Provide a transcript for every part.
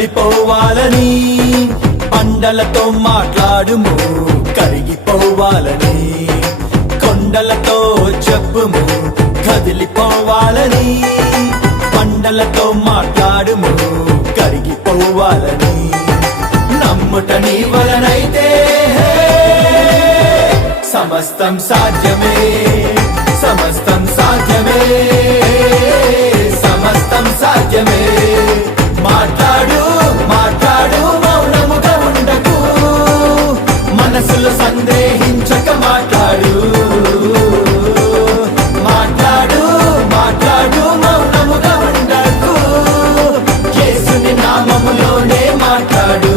కదిలిపోవాలని పండలతో మాట్లాడుము కరిగిపోవాలని కొండలతో చెప్పుము కదిలిపోవాలని పండలతో మాట్లాడుము కరిగిపోవాలని నమ్ముట నీ వలనైతే సమస్తం సాధ్యమే సమస్తం సాధ్యమే సమస్తం సాధ్యమే మాట్లాడు మాట్లాడు మౌనముగా ఉండకు మనసులో సందేహించక మాట్లాడు మాట్లాడు మాట్లాడు మౌనముగా ఉండకు యేసుని నామములోనే మాట్లాడు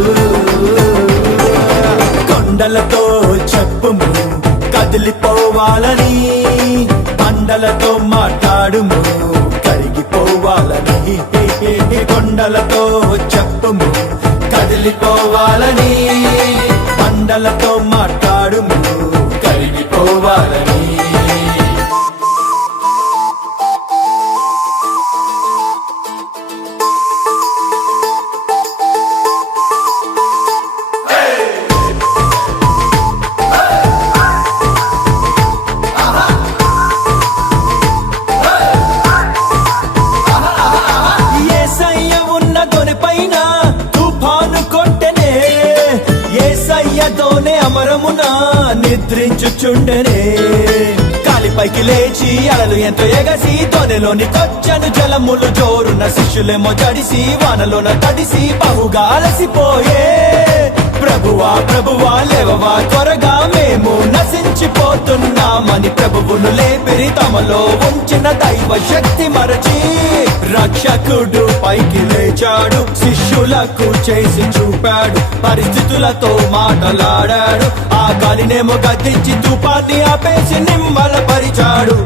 కొండలతో చెప్పుము కదిలిపోవాలని పండలతో మాట్లాడుము కరిగిపోవాలని కొండలతో చెప్పుము కదిలిపోవాలని పండలతో మాట్లాడుము కరిగిపోవాలని అమరమున నిద్రించుచుండెనే కాలిపైకి లేచి అలలు ఎంతో ఎగసి తొనెలోని కొచ్చను జలములు జోరున శిష్యులేమో జడిసి వానలోన తడిసి బహుగా అలసిపోయే ప్రభువా ప్రభువా లేవవా త్వరగా మేము నశించిపోతున్నామని ప్రభువును లేపిరి తమలో ఉంచిన దైవ శక్తి మరచి రక్షకుడు పైకి లేచాడు శిష్యులకు చేసి చూపాడు పరిస్థితులతో మాటలాడాడు ఆ గాలినేమో గద్దించి తుఫాన్ని ఆపేసి నిమ్మలపరిచాడు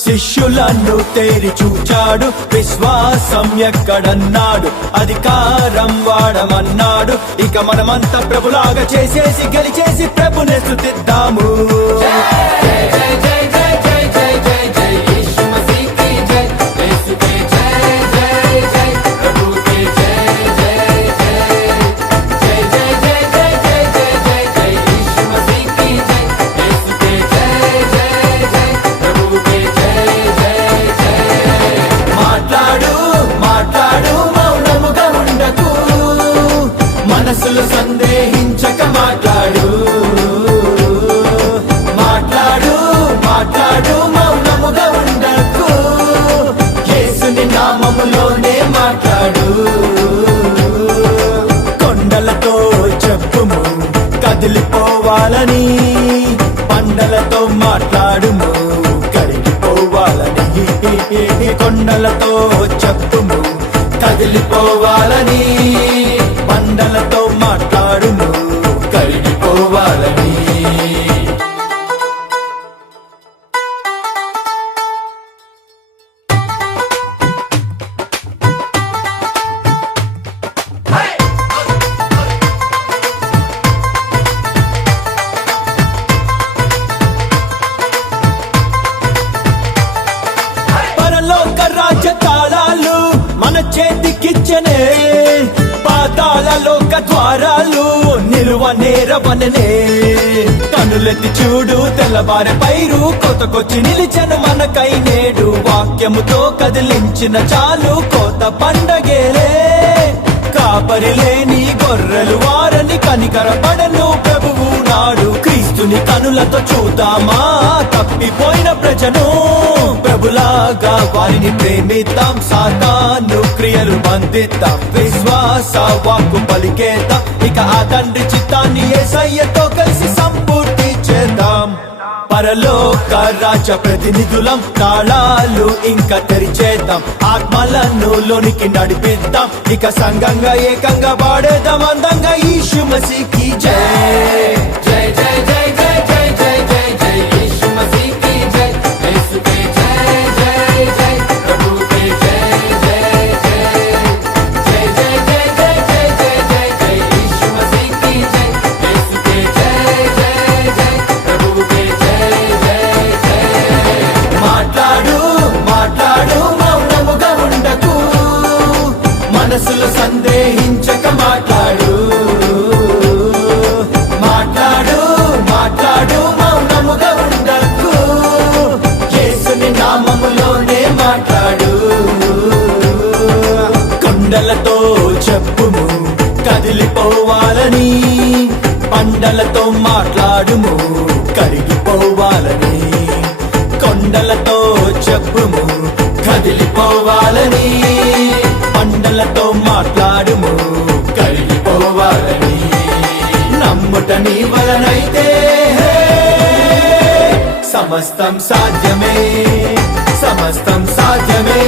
శిష్యులను తేరి చూచాడు విశ్వాసం ఎక్కడన్నాడు అధికారం వాడమన్నాడు ఇక మనమంతా ప్రభులాగా చేసేసి గెలిచేసి ప్రభుని స్తుతిద్దాము మనసులో సందేహించక మాట్లాడు మాట్లాడు మాట్లాడు మౌనముగా ఉండకు యేసుని నామములోనే మాట్లాడు కొండలతో చెప్పుము కదిలిపోవాలని పండలతో మాట్లాడుము కరిగిపోవాలని కొండలతో చెప్పుము కదిలిపోవాలని పండలతో మాట్లాడుము కరిగిపోవాలని పరలోక రాజ్య తాళాలు మన చేతికిచ్చనే పాతాళలోక ద్వారాలు నిలువ నేరవననే కనులెత్తి చూడు తెల్లవారి పైరు కోతకొచ్చి నిలిచెను మనకై నేడు వాక్యముతో కదిలించిన చాలు కోత పండగేలే కాపరి లేని గొర్రెలు వారని కనికరపడను ప్రభువు నాడు క్రీస్తుని కనులతో చూద్దామా తప్పిపోయిన ప్రజను ప్రభులాగా వారిని ప్రేమిద్దాం సాతాను క్రియలు బంధిద్దాం విశ్వాస వాక్కు పలికేద్దాం ఇక ఆ తండ్రి చిత్తాన్ని యేసయ్యతో కలిసి సంపూర్తి చేద్దాం పరలోక రాజ్య ప్రతినిధులం తాళాలు ఇంకా తెరిచేద్దాం ఆత్మలను లోనికి నడిపిద్దాం ఇక సంఘంగా ఏకంగా పాడేద్దాం అందంగా యేసు మసీకి జై జై జై జై జై జై జై జై జై యేసు మసీకి జై యేసుకే జై జై జై ప్రభుకే జై జై జై జై జై జై జై జై జై జై యేసు మసీకి జై యేసుకే జై జై జై ప్రభుకే జై జై జై మాట్లాడు మాట్లాడు మౌనముగా ఉండకు మనసులో సందేహించ మాట్లాడుము కరిగిపోవాలని, కొండలతో చెప్పుము కదిలిపోవాలని, కొండలతో మాట్లాడుము కరిగిపోవాలని, నమ్ముట నీ వలనైతే సమస్తం సాధ్యమే, సమస్తం సాధ్యమే.